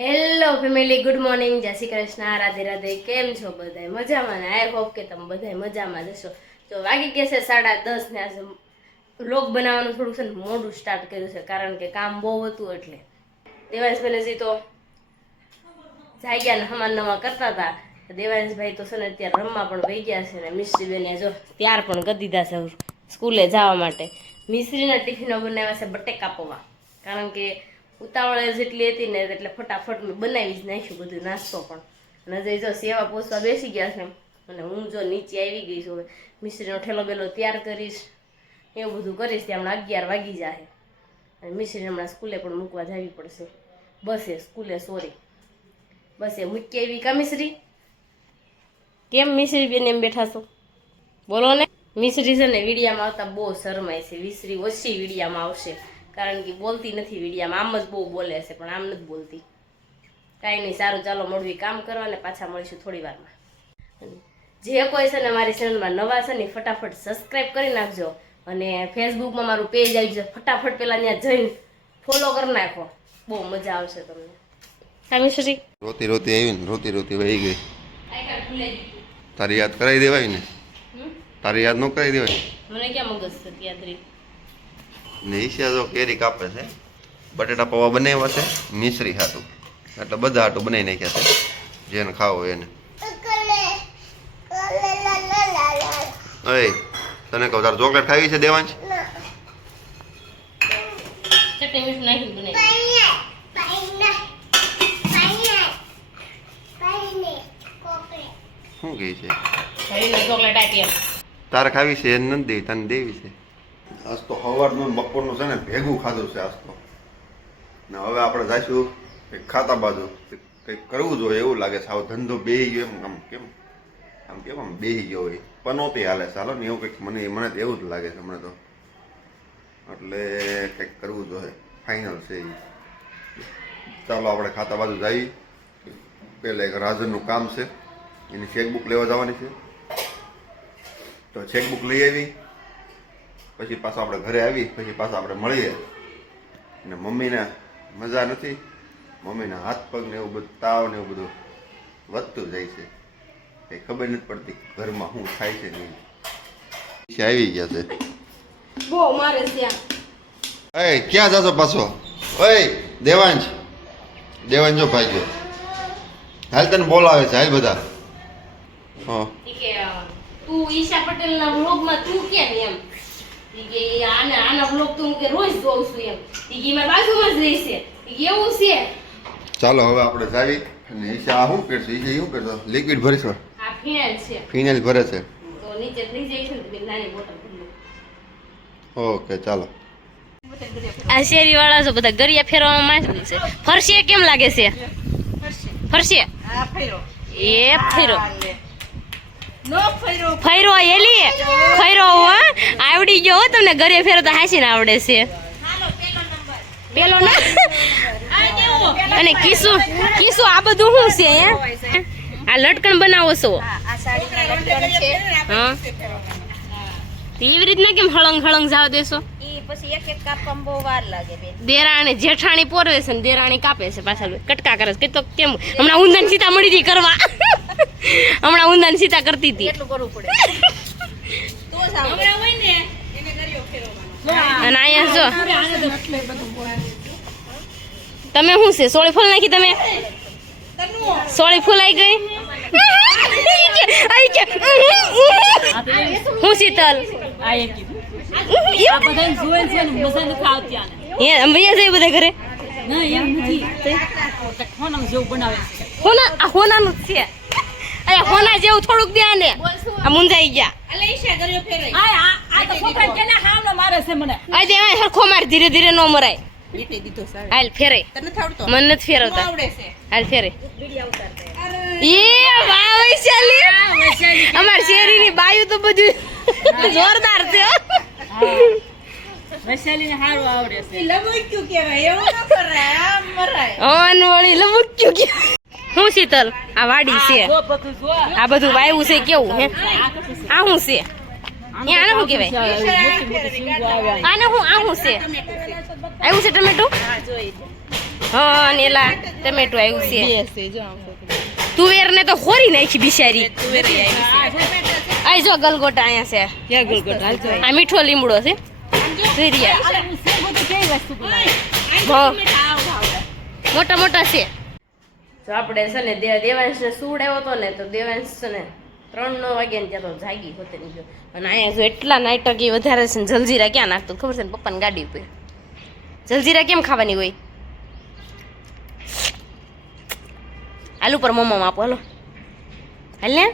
Hello family, good morning, જય શ્રી કૃષ્ણ, રાધે રાધે. કેમ છો બધા? મજામાં ને? આઈ હોપ કે તમે બધા મજામાં જશો. તો વાગી ગયા છે 10:30 ને આજે વ્લોગ બનાવવાનું થોડું છે ને મોડું સ્ટાર્ટ કર્યું છે, કારણ કે કામ બહુ હતું. એટલે દેવાંશભાઈ તો જાગ્યા ને હમાન નવા કરતા હતા. દેવાંશભાઈ તો છે ને અત્યારે રમવા પણ વહી ગયા છે ને મિશ્રીબેને જો ત્યાર પણ કરી દીધા છે સ્કૂલે જવા માટે. મિશ્રીના ટિફિનો બનાવ્યા છે બટેકા પૌવા, કારણ કે ઉતાવળ જેટલી હતી ને એટલે ફટાફટ મેં બનાવી જ નાખ્યું બધું નાસ્તો પણ. અને હજી જો સેવા પોસવા બેસી ગયા છે અને હું જો નીચે આવી ગઈ છું. હવે મિશ્રીનો ઠેલો બેલો તૈયાર કરીશ, એવું બધું કરીશ. ત્યાં હમણાં 11 વાગી જાય અને મિશ્રીને હમણાં સ્કૂલે પણ મૂકવા જવી પડશે. બસે સ્કૂલે, સોરી બસે મૂકી આવી કા મિશ્રી? કેમ મિશ્રી બેન એમ બેઠા છો? બોલો ને. મિશ્રી છે ને વિડીયામાં આવતા બહુ શરમાય છે. મિશ્રી ઓછી વિડીયામાં આવશે, કારણ કે બોલતી નથી વિડીયામાં. આમ જ બહુ બોલે છે પણ આમ નથી બોલતી. કાંઈ નહીં, સારું ચાલો મળવી કામ કરવા ને પાછા મળીશું થોડી વારમાં. જે કોઈ છે ને મારી ચેનલમાં નવા છે ને ફટાફટ સબસ્ક્રાઈબ કરી નાખજો. અને ફેસબુકમાં મારું પેજ આવી જશે, ફટાફટ પેલા ત્યાં જઈને ફોલો કરી નાખો, બહુ મજા આવશે તમને. કામિશ્રી રોતી રોતી આવી ને રોતી વહી ગઈ. તારી યાદ કરાવી દેવાય ને? તારી યાદ ન કરાવી દેવાય? મને ક્યાં મગજ છે યાદ રહી. ને ઈશા જો કેરી કાપે છે. બટેટા પૌવા બનાવ્યા છે મિશ્રી હાટું, એટલે બધા હાટું બનાવી નાખ્યા છે, જેને ખાવો એને. ઓય તને કહું, તારે ચોકલેટ ખાવી છે દેવાંશ? ચટણી મીઠું નાખીને બનાવી. શું કહે છે? ચોકલેટ આપી એમ. તારે ખાવી છે એને નથી દેવી, તને દેવી છે. આજ તો સવારનું બપોરનું છે ને ભેગું ખાધું છે આજ તો. ને હવે આપણે જઈશું કંઈક ખાતા બાજુ, કંઈક કરવું જોઈએ એવું લાગે છે. આવો ધંધો બેહી ગયો એમ, આમ બેહી ગયો હોય, પનોતી હાલે ચાલો ને એવું કંઈક. મને તો એવું જ લાગે છે હમણાં તો. એટલે કંઈક કરવું જોઈએ, ફાઇનલ છે એ. ચાલો આપણે ખાતા બાજુ જઈએ. પહેલાં એક રાજનનું કામ છે, એની ચેકબુક લેવા જવાની છે. તો ચેકબુક લઈ આવી પછી પાછા આપણે ઘરે આવી, પછી પાછા આપણે મળીએ. અને મમ્મીને મજા નથી, મમ્મીના હાથ પગ ને એવું બધું, તાવ ને એવું બધું વધતું જાય છે. કંઈ ખબર નથી પડતી ઘરમાં શું થાય છે નહીં. આવી ગયા છે બહુ મારે ત્યાં. એ ક્યાં જશો પાછો? ઓય દેવાંશ જો ભાઈ ગયો. હાલ તને બોલાવે છે, હાલ બધા. હા તું ઈશા પટેલના વ્લોગમાં તું કેમ એમ? કે આના વ્લોગ તો હું કે રોજ જોઉં છું એમ. કે મારી બાજુમાં જ રહેશે એવું છે. ચાલો હવે આપણે જાવી. અને ઈશા શું કરશે? ઈશા શું કરશો? લિક્વિડ ભરીશ? આ ફિનાઇલ છે. ફિનાઇલ ભરે છે તો નીચે લઈ જાય છે ને નાની બોટલ ભરી. ઓકે ચાલો. આ શેરી વાળા છે બધા ગરિયા ફેરવામાં માંડ્યું છે. ફરશે કેમ લાગે છે? ફરશે. આ ફેરો એ ફેરો નો ફેરો ફેરો એલી ફેરો હો આવડી ગયો હો તમને. ગરિયા ફેરો તો હાસીને આવડે છે. હાલો પેલો નંબર પેલો ના. આ દેવો અને કિસુ આ બધું શું છે? આ લટકણ બનાવો છો? આ સાડીના લટકણ છે. હા એવી રીતના કેમ હળંગ જાવ દેશો? ઈ પછી એક કાપવામાં બહુ વાર લાગે બેન. દેરાણી જેઠાણી પોરવે છે ને દેરાણી કાપે છે પાછા કટકા કરે છે. તો કેમ હમણાં ઊંધાન સીતા મળી હતી કરવા. હમણાં ઊંધાન સીતા કરતી હતી. કેટલું કરવું પડે તો જ આવડે. હમણાં હોય ને એને કર્યો ફેરવવાનો. અને અહીંયા જો તમે શું છે? સોળી ફૂલ નાખી તમે? સોળી ફૂલ આવી ગઈ. હું શીતલ બધા ઘરે હોનાનું છે. અરે હોના જેવું થોડુંક ધ્યાન ને આ મુંજાઈ ગયા. આ દેવાય સરખો માર, ધીરે ધીરે નો મરાય. હાલ ફેરે. મને નથી ફેરવતા. હાલ ફેરે. એ વાહ વૈશાલી, અમાર શેરીની બાયુ તો બધું જોરદાર છે. વૈશાલીને હારું આવડે છે. લબુક્યું કહેવાય, એવું ન કરાય, આમ મરાય. અનવળી લબુક્યું કે હું શીતલ આ વાડી છે. આ બધું વાયવું છે કેવું હે? આ શું છે? એ આને શું કહેવાય? આને હું આ શું છે? આવ્યું છે ટમેટું? હા અને એલા ટમેટો આવ્યું છે બે છે જો આમ તુવેર ને તો ખોરી નાખી બિચારી તુવેર આવી આ જો ગલગોટા અહીંયા છે છે યા ગુલગોટ હાલ જો આ મીઠો લીમડો છે તુરિયા અરે હું સે બધું કેવી વસ્તુ બનાવે હા. મોટા મોટા છે જો આપણે છે ને દેવાંશને સુવડાવ્યો હતો ને તો દેવાંશ છે ને 3-9 વાગ્યા ને ત્યાં તો જાગી હોતે નહીં જો અને અહીંયા જો એટલા નાટકી વધારે છે ને જલજીરા ક્યાં નાખતો ખબર છે ને પપ્પાની ગાડી ઉપર જલજીરા કેમ ખાવાની હોય આલુ પર મમ્મા આપો હાલો હાલ ને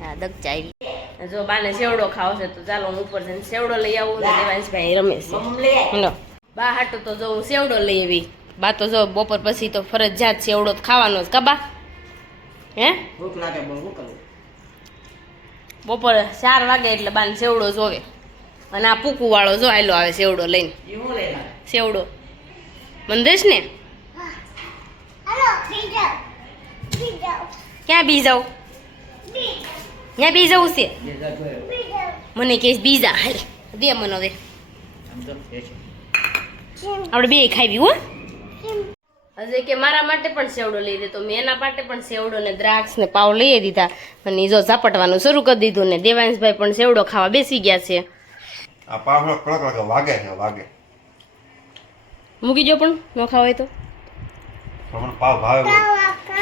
હા દગચા આવી જો બાને સેવડો ખાવો છે તો ચાલો હું ઉપર જઈને સેવડો લઈ આવું ને દેવાંશભાઈ રમે છે હેલો બા હાટું તો જો હું સેવડો લઈ આવી બા તો જો બપોર પછી તો ફરજિયાત સેવડો તો ખાવાનો જ કબા હે ભૂખ લાગે બહુ શું કરવું બપોરે 4 વાગે એટલે બાને સેવડો જોવે અને આ પૂકુ વાળો જો આયલો આવે સેવડો લઈને એ હું લઈ લાવે સેવડો મંદેશ ને ક્યાં બી જાવ ક્યાં બી જવું છે બીજા જોયો મને કહીશ બીજા હાલ દે મને દે આમ તો એ છે આપણે બે ખાવી હો હજે કે મારા માટે પણ સેવડો લઈ દે તો મેં એના માટે પણ સેવડો ને દ્રાક્ષ ને પાવ લઈ દીધા અને ઈ જો ઝાપટવાનું શરૂ કરી દીધું ને દેવાંશભાઈ પણ સેવડો ખાવા બેસી ગયા છે આ પાવડો કડક લાગે વાગે છે વાગે મૂકી જો પણ ન ખાવાય તો પણ પાવ ભાવે બહુ.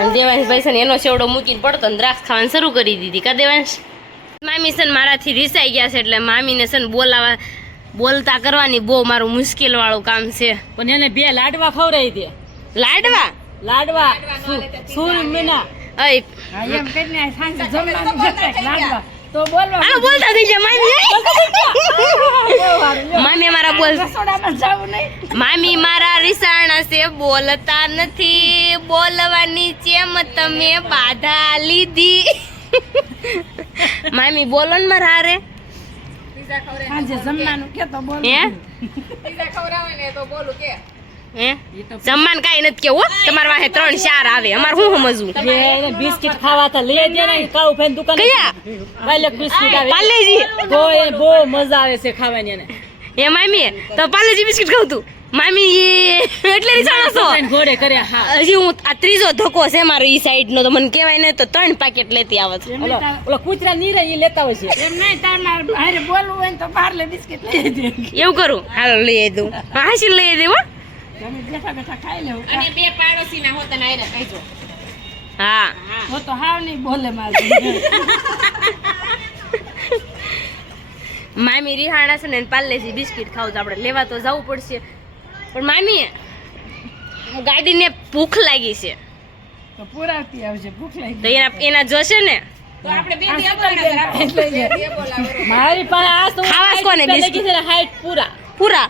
અને દેવાંશભાઈ છે ને એનો સેવડો મૂકીને પડતો ને દ્રાક્ષ ખાવાનું શરૂ કરી દીધી કા દેવાંશ મામી છે ને મારાથી રીસાઈ ગયા છે એટલે મામીને છે ને બોલતા કરવાની બહુ મારું મુશ્કેલ વાળું કામ છે પણ એને બે લાડવા ખવડાવી દે લાડવા લાડવા સુર મીના અય એમ કરીને સાંજે જમવાનું ઘટે લાડવા તો બોલવા હાલો બોલતા થઈ જાય મામી મારા બોલ રસોડામાં જાવું નહીં મામી મારા રીસાણા છે બોલતા નથી બોલવાની ચેમ તમે બાધા લીધી મામી બોલો ને મારા હારે સાંજે જમવાનું કે તો બોલ હે હે જમવાનું કાંઈ નથી કેવું તમારા વાહે 3-4 આવે અમારે શું સમજવું એને બિસ્કિટ ખાવા તો લઈ દે ને કાઉ ફેન દુકાન કયા વાયલક બિસ્કિટ આવે પાર્લેજી તો એ બહુ મજા આવે છે ખાવાની એને હે મામી તો પાર્લેજી બિસ્કિટ ખાવ તું મામી એટલે રીસાણો છો ઘોડે કર્યા હા હજી હું આ ત્રીજો ધક્કો છે મારો ઈ સાઈડ નો તો મને કહેવાય ને તો 3 પેકેટ લેતી આવે છે ઓલો કૂતરા નીરે ઈ લેતા હોય છે એમ નહીં તાર હારે બોલવું હોય તો પાર્લે બિસ્કિટ લઈ દે એવું કરું હાલો લઈ દઉં હા હાસી લઈ દે હો તમે બેઠા બેઠા ખાઈ લેવું અને બે પાડોશીના હોતા ને આયરા કહીજો હા હો તો હાવ નહીં બોલે મારે મામી રિહાણા છે ને પાર્લેજી બિસ્કિટ ખાવ તો આપણે લેવા તો જવું પડશે પણ મામી ગાડીને ભૂખ લાગી છે તો પુરાવતી આવશે ભૂખ તો લાગી એના જોશે ને તો આપણે બે બે બોલાવે મારી પાસે આ શું ખાવા જ કોને બિસ્કિટ? હાઈટ પૂરા પૂરા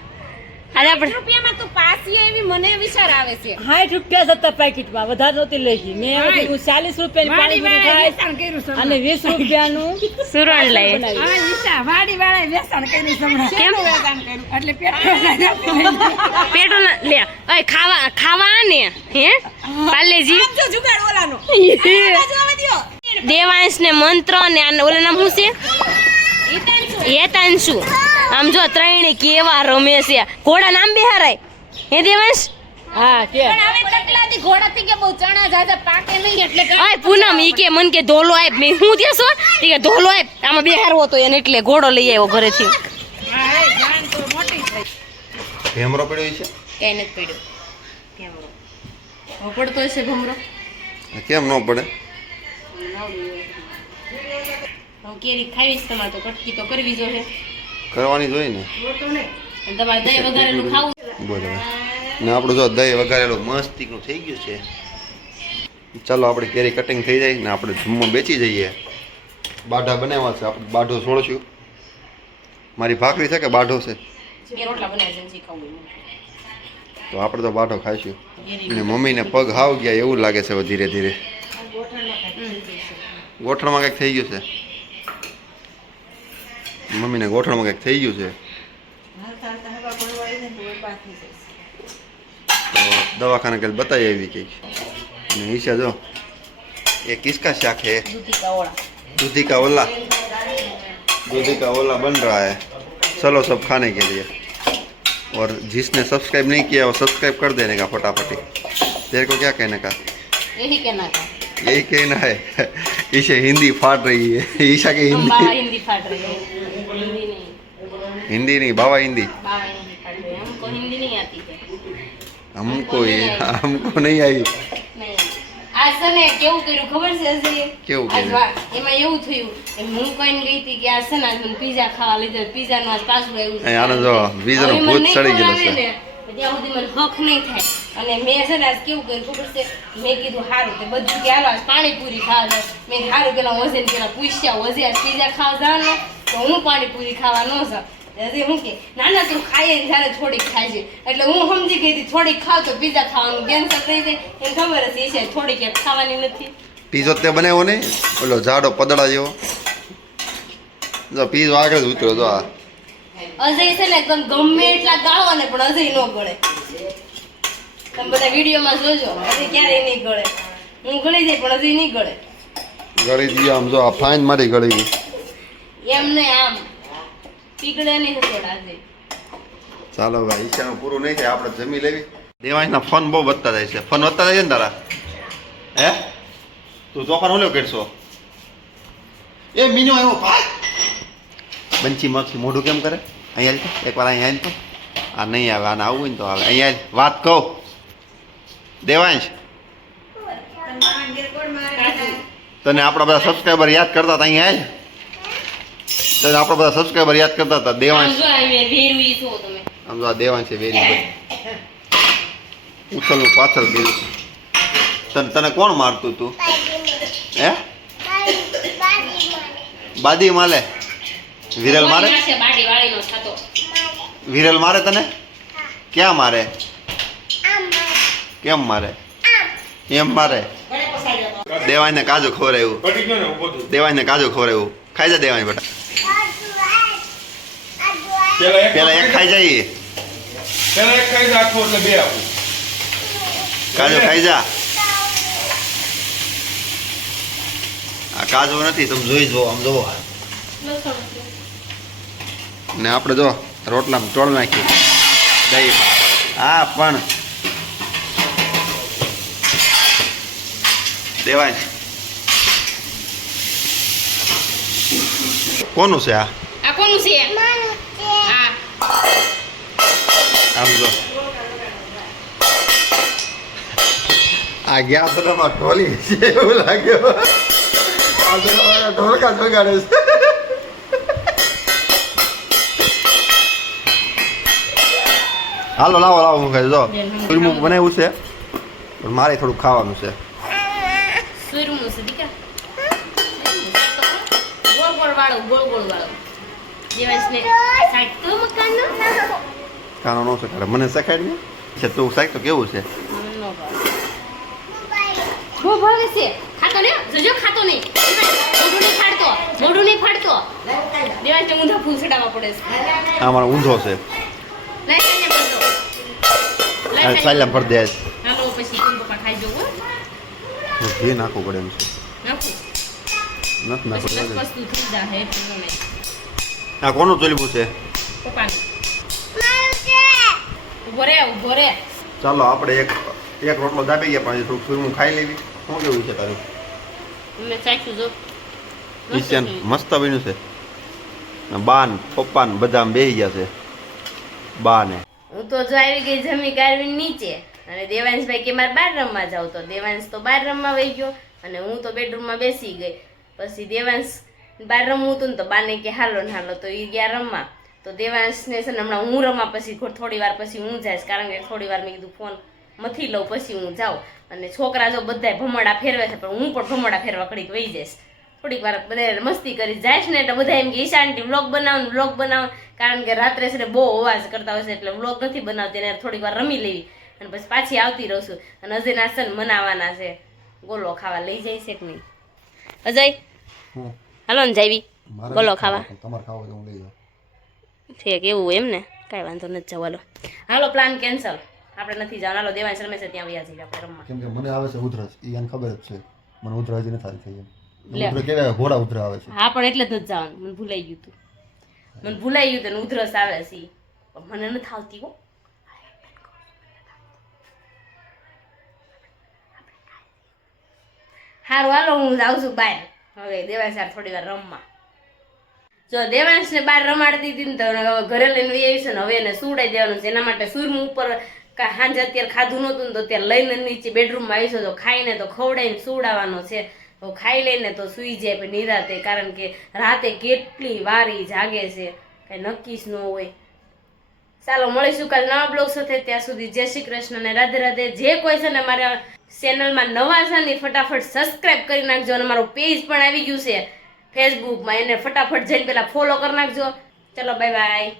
અને આપણે રૂપિયામાં તું પાસી એવી મને વિચાર આવે છે 60 રૂપિયા હતા પેકેટમાં વધારે નહોતી લઈ ગઈ મેં હવે કીધું 40 રૂપિયાની પાણીપુરી ખાય અને 20 રૂપિયાનું સુરણ લઈ કેમ પેટો લે ઓય ખાવા ને હે પાર્લેજી જો જુગાડ ઓલાનો દેવાંશ ને મંત્ર ને ઓલા નામ શું છે હેતાંશુ આમ જો ત્રણે કેવા રમે છે ઘોડા નામ બેહારાય હે દેવાંશ હા કે પણ હવે ચકલાથી ઘોડા થઈ ગયા બહુ ચણા જાજા પાકે નહીં એટલે ઓય પૂનમ ઈ કે મન કે ધોલો આપ મેં હું ત્યાં છો ઈ કે ધોલો આપ આમાં બેહારવો તો એને એટલે ઘોડો લઈ આવ્યો ઘરેથી ભેમરો પડ્યો છે કઈ નથી પડ્યો કેમરો પડતો હશે ભમરો કેમ ન પડે હું કેરી ખાવીશ તમારે તો કટકી તો કરવી જોઈએ કરવાની જોઈએ ને અને તમારે દહીં વઘારેલું ખાવું બરાબર ને આપણું જો દહીં વઘારેલું મસ્તીનું થઈ ગયું છે ચાલો આપણે કેરી કટિંગ થઈ જાય ને આપણે જમવા બેસી જઈએ બાઢા બનાવ્યા છે આપણે બાઢો છોડશું મારી ભાખરી છે કે બાઢો છે બે રોટલા બનાવી છે ખાવું તો આપણે તો બાઢો ખાઈશું અને મમ્મીને પગ હાવ ગયા એવું લાગે છે હવે ધીરે ધીરે ગોઠણમાં કંઈક થઈ ગયું છે મમ્મીને ગોઠણમાં કંઈક થઈ ગયું છે તો દવાખાને કંઈક બતાવી આવી કંઈક અને ઈશા જો ये किसका शाक है दूधी का ओला बन रहा है चलो सब खाने के लिए और जिसने सब्सक्राइब नहीं किया वो सब्सक्राइब कर देने का फटाफटी। तेरे को क्या कहने का? यही कहना था यही कहना है। इसे हिंदी फाट रही है। ईशा की हम बाबा हिंदी हिंदी फाट रही है हिंदी नहीं हिंदी नहीं बाबा हिंदी। बाबा हिंदी फाट रही है हमको हिंदी नहीं आती है हमको नहीं आई। નહીં આજ છે ને કેવું કર્યું ખબર છે હજી કેવું આજ કર્યું? એમાં એવું થયું કે હું કહીને ગઈ હતી કે આજ છે ને આજ મને પીઝા ખાવા લીધો પીઝાનું આજ પાછું આવ્યું છે. આને જો વીજાનું હવે મને ભૂત નહીં ચડી ગયેલું ખવડાવે છે. ને, ત્યાં સુધી મને હક નહીં થાય અને મેં છે ને આજ કેવું કર્યું ખબર છે મેં કીધું સારું કે બધું કે હાલો આજ પાણીપુરી ખાવા જાઉં. મેં કીધું સારું પેલા વજન પેલા પૂછ્યા વજે આજ પીઝા ખાવા જાવ ને તો હું પાણીપુરી ખાવા ન જાઉં. હજી હું કે ના ના તું ખાઈએ ને જ્યારે થોડીક ખાજે એટલે હું સમજી ગઈ હતી થોડીક ખાવ તો પીઝા ખાવાનું કેન્સર થઈ જાય એને ખબર હશે એ છે થોડીક એક ખાવાની નથી. પીઝો તે બનાવ્યો ને ઓલો જાડો પદડા જેવો. જો પીઝો આગળ જ ઉતર્યો જો આ. અજય છે ને એકદમ ગમે એટલા ગાળો ને પણ અજય ન ગળે. તમે બધા વિડીયોમાં જોજો અજય ક્યારેય નહીં ગળે. હું ગળી જાય પણ અજય નહીં ગળે. ગળી દી આમ જો આ ફાઈન મારી ગળી ગઈ. એમ ને આમ પીગળે નહીં હસોડા અજય. ચાલો ભાઈ ઈચ્છાનું પૂરું નહીં થાય આપણે જમી લેવી. દેવાંશના ફોન બહુ વધતા જાય છે. ફોન વધતા જાય છે ને તારા? હે તું તોફાન ઓલો કરશો? એ મીનો આવ્યો ભાઈ. બંચી મક્ષી મોઢું કેમ કરે? અહીંયા હાલ તો એકવાર અહીંયા હાલ તો. આ નહીં આવે આને આવવું હોય ને તો આવે. અહીંયા હાલ વાત કહું દેવાંશ તને આપણા બધા સબસ્ક્રાઈબર યાદ કરતા હતા. અહીંયા હાલ તને આપણા બધા સબસ્ક્રાઈબર યાદ કરતા હતા. દેવાંશ આમ જો આ મેં ભેરું ઈ છો તમે. આમ જો આ દેવાંશ છે વેરી ગુડ. ઉછળનું પાછળ ગયું. તને કોણ મારતું તું? હે બાદી માલે વિરલ મારે? છે બાડી વાળીનો થતો. વિરલ મારે તને? ક્યાં મારે? કેમ મારે? એમ મારે? દેવાંશને કાજુ ખવડાવ્યું. દેવાંશને કાજુ ખવડાવ્યું. ખાઈ જા દેવાંશ બેટા. પેલા એક ખાઈ જાય. કાજુ ખાઈ જા. આ કાજુ નથી તમે જોઈ જો આમ જોવો. ને આપણે જો રોટલામાં ટોળ નાખી દહીં. હા પણ દેવાય કોનું છે આ? આ કોનું છે? હા આમ જો આ ગયા સરમાં ઢોલી છે એવું લાગ્યો. આ સરમાં ઢોલકા જોગાડે છે. હાલો લાવો હું ખાઈ જો સુરમું બનાવ્યું છે પણ મારે થોડું ખાવાનું છે. સુરમું છે દીકા. ગોળ ગોળ વાળું દેવાંશને સાઈડ તો મકાનનો કાનો નો શીખવાડે મને શીખાડ ને છે તું શાક તો કેવું છે? બહુ ભાવે છે. ખાતો ને જોજો ખાતો નહીં. મોઢું નહીં ફાડતો. દેવાંશને ઊંધા ફૂલ છડાવવા પડે છે. આ મારો ઊંધો છે. લાઈ કાને પડતો. સાયલા ભર દે. હાલો પછી તું પપ્પા ખાઈ જવું હો. ઘી નાખવું પડે એમ છે. નાખું નથી નાખવું પછી પડે. વસ્તુ થઈ જાય એટલું નહીં. આ કોનું ચોલ્યું છે? પપ્પાને ઉભો રે. ચાલો આપણે એક રોટલો દાબી ગયા પણ થોડુંક સુરમું ખાઈ લેવી. શું કેવું છે તારું? મેં ચાખ્યું જો ઈશાન મસ્ત બન્યું છે. બાન પપ્પા ને બધા બેસી ગયા છે. બા ને હું તો જો આવી ગઈ જમી કાઢવી નીચે અને દેવાંશભાઈ કે મારે બહાર રમવા જાવ તો દેવાંશ તો બહાર રમવા વહી ગયો અને હું તો બેડરૂમમાં બેસી ગઈ. પછી દેવાંશ બહાર રમવું હતું ને તો બાને કે હાલો ને હાલો તો એ ગયા રમવા. તો દેવાંશને છે ને હમણાં હું રમવા પછી થોડી વાર પછી હું જઈશ કારણ કે થોડી વાર મેં કીધું ફોન મથી લઉં પછી હું જાઉં. અને છોકરા જો બધાય ભમરડા ફેરવે છે પણ હું પણ ભમરડા ફેરવા ઘડીક વહી જઈશ. થોડીક વાર બધા મસ્તી કરી જાય ને એટલે બધા એમ કે ઈશાંતિ વ્લોગ બનાવો કારણ કે રાત્રે છે ને બહુ અવાજ કરતા હોય છે એટલે વ્લોગ નથી બનાવતી અને થોડીક વાર રમી લેવી અને પછી પાછી આવતી રહું છું. અને અજય નાસ્તા મનાવવાના છે ગોલો ખાવા લઈ જાય છે કે નહીં અજય? હાલો ને જાવી ગોલો ખાવા. તમારે ખાવો તો હું લઈ જાઉં. ઠીક એવું હોય એમ ને કાંઈ વાંધો નથી જવાલો. હાલો પ્લાન કેન્સલ આપણે નથી જવાનું. હાલો દેવાંશ રમે છે ત્યાં વ્યા જઈએ આપણે રમવા. કેમ કે મને આવે છે ઉધરસ એ એને ખબર જ છે. મને ઉધરસ નથી આવી થઈ એમ. ઉધર કેવાય ઘોડા ઉધર આવે છે. હા પણ એટલે જ નથી જવાનું. મને ભૂલાઈ ગયું તું. મને ભૂલાઈ ગયું તને ઉધરસ આવે છે પણ મને નથી આવતી હો. સારું હાલો હું જાઉં છું બહાર હવે દેવાંશ યાર થોડી વાર રમવા. જો દેવાંશને બહાર રમાડતી હતી ને તો હવે ઘરે લઈને વહી આવી છે ને હવે એને સુવડાવી દેવાનું છે. એના માટે સૂરમું ઉપર સાંજે અત્યારે ખાધું નહોતું ને તો ત્યારે લઈને નીચે બેડરૂમમાં આવી છે તો ખાઈને તો ખવડાવીને સુવડાવવાનો છે. તો ખાઈ લઈને તો સૂઈ જાય પણ નિરાતે, કારણ કે રાતે કેટલી વારી જાગે છે કઈ નક્કી જ ન હોય. ચાલો મળીશું કાલ નવા બ્લોગ સાથે. ત્યાં સુધી જય શ્રી કૃષ્ણ અને રાધે રાધે. જે કોઈ છે ને મારા ચેનલમાં નવા છે ને ફટાફટ સબસ્ક્રાઇબ કરી નાખજો અને મારું પેજ પણ આવી ગયું છે ફેસબુકમાં, એને ફટાફટ જઈને પેલા ફોલો કરી નાખજો. ચલો બાય બાય.